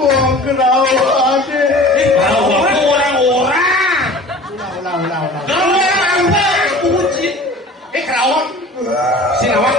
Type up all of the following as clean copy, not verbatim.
Wong kerawate. Kerawate orang-orang. Ulah. Kerawang apa? Pucit. Kerawang. Sinawang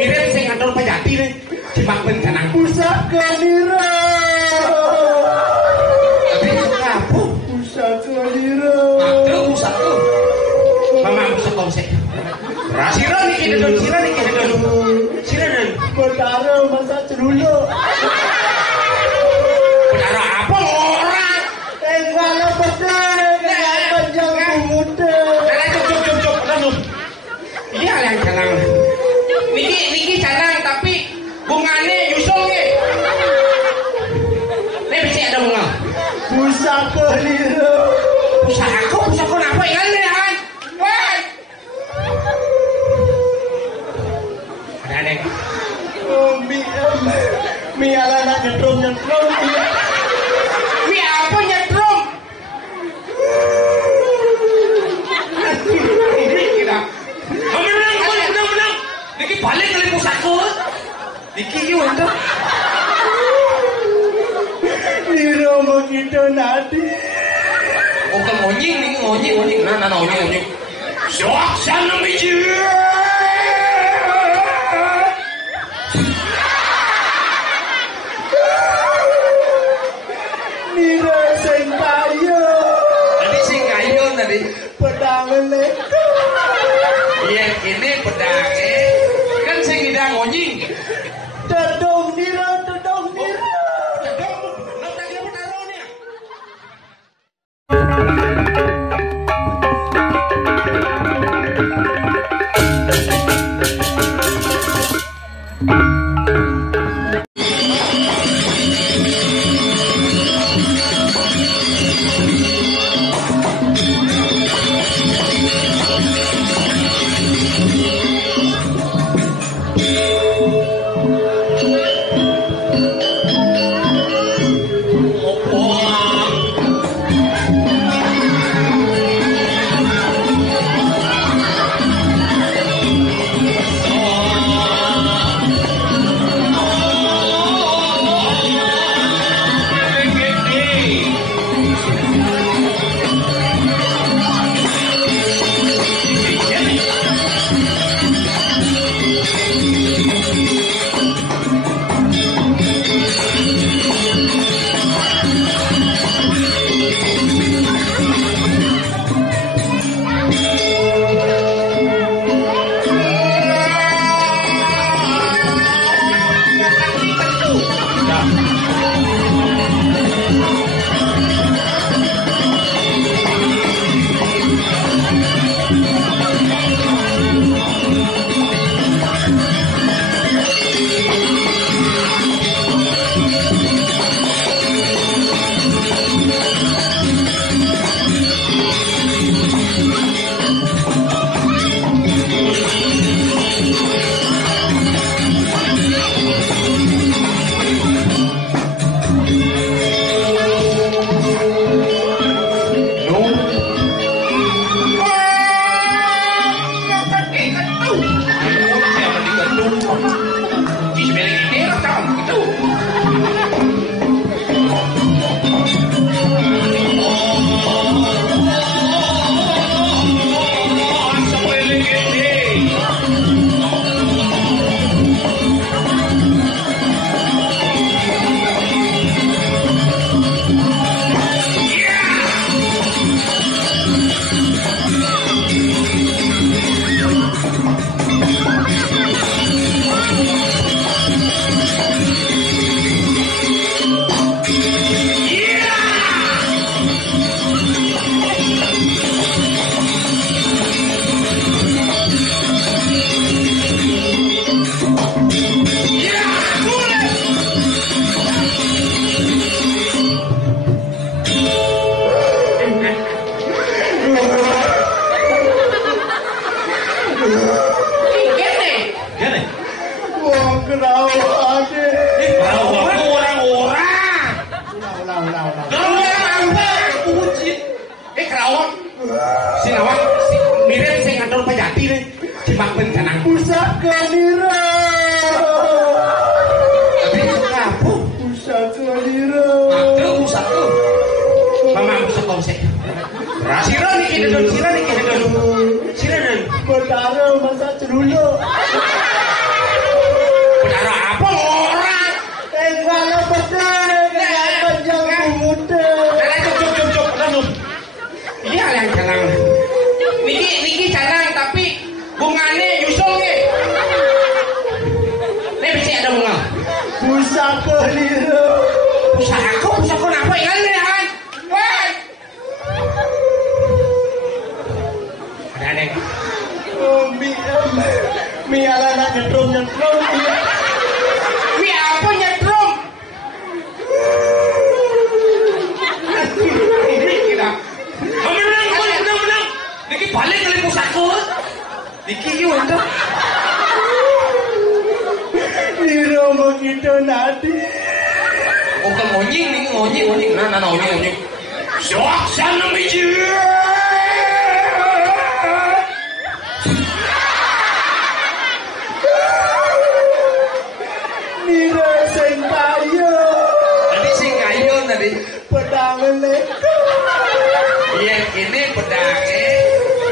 mirip sing kantor Pajati nih. Dipakben kanang. Pusaka nira. Tapi apa? Pusaka nira. Ada pusaka. Mama pusaka sik. Sira niki dodol. Sira den. Betara masa cerulu. Betara apa orang? Kalau betul, panjang muda. Cuk. Iya yang jalan. Niki jalan tapi bungane nyusul nggih. Nek becik ada bunga. Pusaka nira. Pusaka napa ya kan? Woi. Ada nek. Oh, mi ala nak nyetrum. Mi apa nyetrum? Menang. Niki balik kali pusaka. Niki iki wonten. Nira begitu nadi. Oh, ngonying. Nah, ngonying. Suasana biji. Nira sing kayu. Tadi sing kayu tadi. Pedang leko. Iya, ini pedangnya. Kan sing ngidang ngonying. Dedong nira. Sinawang mirip sing kantor Pajati nih. Dipakben kanang. Pusaka nira. Tapi apa? Pusaka nira. Sira niki dedon. Sira den. Betara masa dulu. Betara apa orang? Enggak pedang, panjang muda. Cuk. Iya yang jalan. Niki jalan tapi bungane yusul nggih. Nek bisa ada bunga. Pusaka liro. Pusaka napa ya kan? Woi. Ada. Oh, mi ala nak nyetrum. Mi apa nyetrum? Menang. Niki balik kali pusaka. Niki ki untuk Liro begitu nadi. oh ngonying. Nah, ngonying. Suasana biji. Liro sing kayu. Tadi Pedang leko. iya ini pedangnya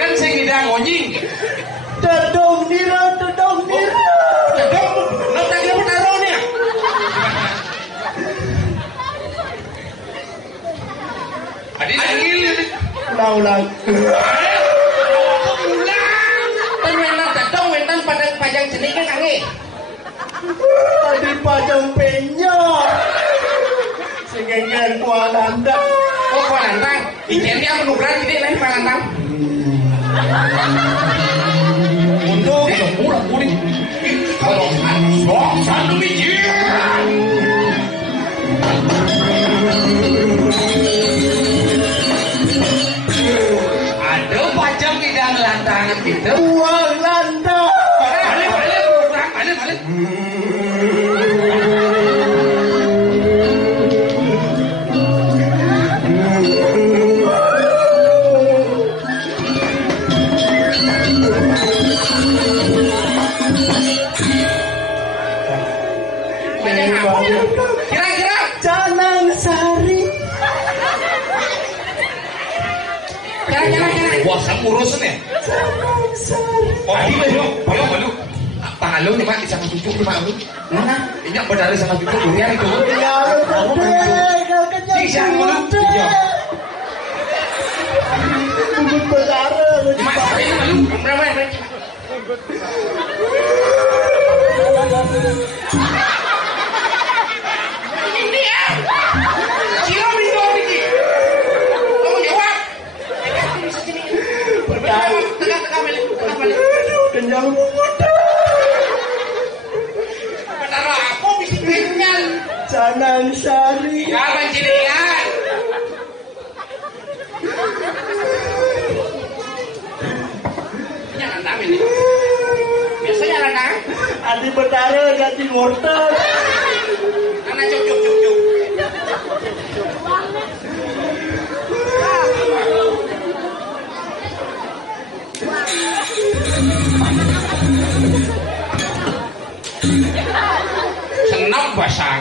kan sing ngidang ngonying. Tedong Liro. Cedok, letaknya penaruhnya. Adik nangil. Ulang. Penyenan cedok, wentan pada pajang jeniknya kange. Tadi pajang penyok. Sengengeng kualanda. Oh, palantang. Ijen dia menukeran jadi lain palantang. Untuk pulang kuning. Kalau satu biji. Ada pajang hidang lantangan kita. Uang landa. Balik. Kira-kira Jalan Sari. kira-kira wah urusan ya Jalan Sari. ayo pangalo nih mak isang cucu nih mak mana ini benar sama cucu durian itu Ya, kalau kenyang Isang mulu. muda. Bubut betara. mak ini malu berapa ini ya siro bingung ini kamu jawab tengah balik Kenyang muda. benar apa bisa kenyal Jalan Sari. jangan jadian jangan tahu ini biasanya anak Adi betara ganti mortal. anak cuk senap basang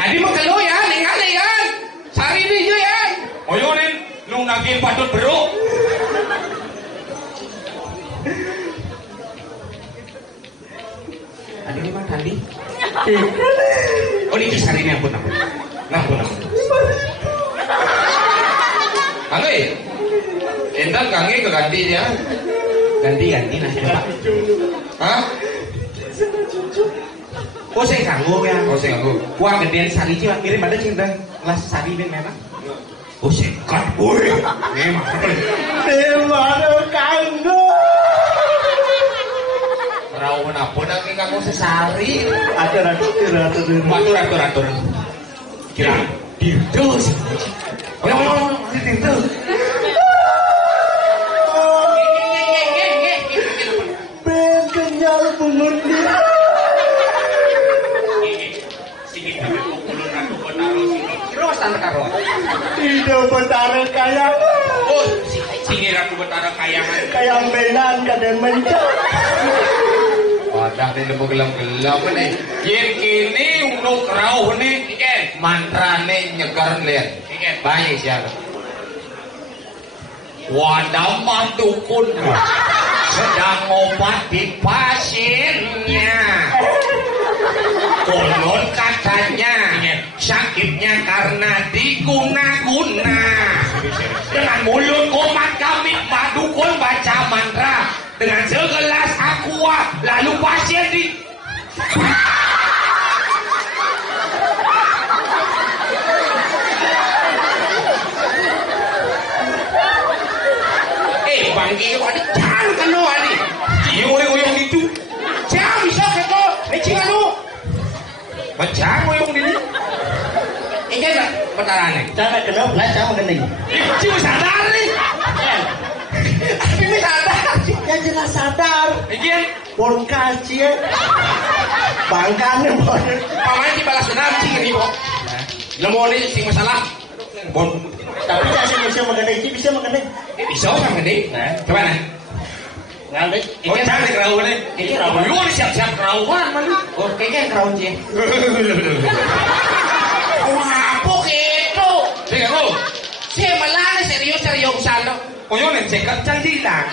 adi makelo ya ningali kan sari ini juga ya oyo nen lu nagih patut beruk adi ini mah tadi oh ini sari ini ampun Kange entar kange keganti ya ganti nah coba hah oh saya ganggu ya wah gedean sari sih mirip ada cinta kelas sari ben memang oh sekat woi memang Demaro kanggo. rau menapa nang kamu sesari Atur. kira dirdos oh dirdos Ben kenyal pengundi. Tidak betara kaya. oh sini ratu betara kayangan Kaya benan kadang mencak. wadah ini nemu gelam-gelam nih yen kini untuk rauh nih mantra nih nyegar lihat banyak siapa Wadah mah dukun sedang ngobati pasiennya. Konon katanya sakitnya karena diguna-guna. Dengan mulut komat kami Pak Dukun baca mantra dengan segelas aqua lalu pasien di Bang Iyo ada jangan kano ani. Iyo oyong itu. Jangan bisa keto. Jangan lu. Macam oyong ini. Ini enggak bentarane. Jangan kenal lah jangan kening. Cuma sadar nih. Ini sadar. Ya jelas sadar. Iki Pon kaci. Bangkane pon. pamain dibalas dendam cing ini kok. Lemone sing masalah. Bon. Tapi jangan bisa mengenai ini bisa mengenai. Bisa kan gede? Coba nih. Ngantek. Oh, jangan kerauan nih. Ini kerauan. Lu siap-siap kerauan mana? Oh, kayaknya kerauan sih. Wah, apa gitu? Sige ko. Sige malah serius sana. Oh, yun eh, sekat cang hilang.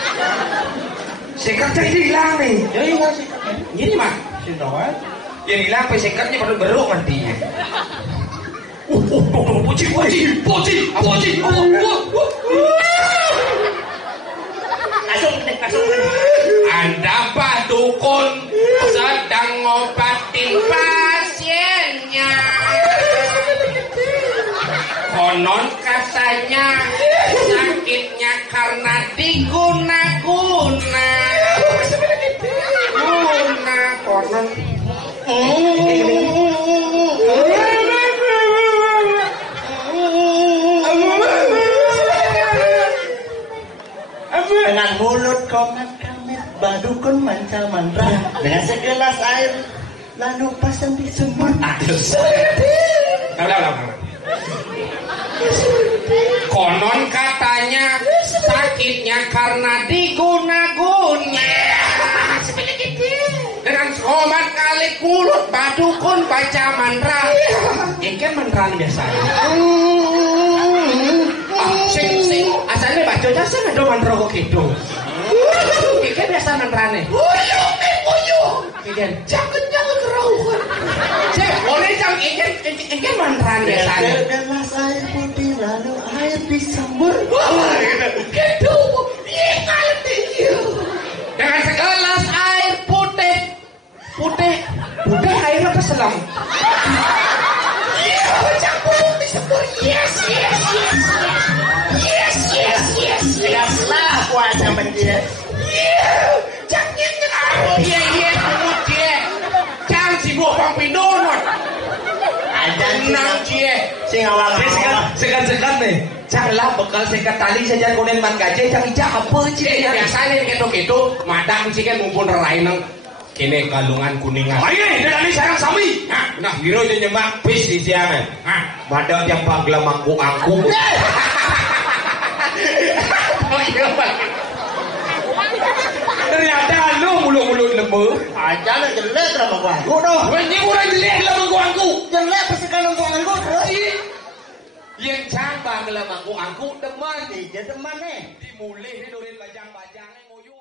Sekat cang hilang nih. Jadi masih. Gini mah. Sinoan. Yang hilang pe sekatnya baru beruk nantinya. Poci. Langsung. Anda Pak Dukun sedang ngobatin pasiennya. Konon katanya sakitnya karena diguna-guna. Guna konon. Dengan mulut komat kami badukun manca mantra dengan segelas air lalu pasang di sumur. Konon katanya sakitnya karena diguna-guna. Dengan komat kali kulut badukun baca mantra. Ini kan mantra biasanya. Sing asalnya bacanya sing ada mantra kok gitu. Iki biasa mantrane. Uyuk. Iki jangan kerauan. Cek, oleh jang iki mantrane biasanya. Segelas air putih lalu air disembur. Gitu. Iya ngerti. Dengan segelas air putih. Putih airnya keselam. Iya, campur disembur. Yes. Lah kuat sampai dia. Iya, kemudian jangan sibuk bang pindonot. Ada Nang cie. sing awal. Sekat nih. Janganlah bekal sekat tali saja konen man gajah jangan ijak apa cie. Biasanya gitu madang sih kan mumpun rai nang kene kalungan kuningan. Ayo ini sarang sami. Nah, biro aja nyemak bis di siangan. Madang yang panggil mangku angku. Oh iya Pak. Ternyata lu mulut lembu. Aja lah jelek sama gua. Bodoh, ini kurang jelek lembu angku. Jelek pasti kalau gua anggo. Yang cang bang lembu angku deman. Iya teman nih. Dimulai dorin bajang-bajangnya ngoyo.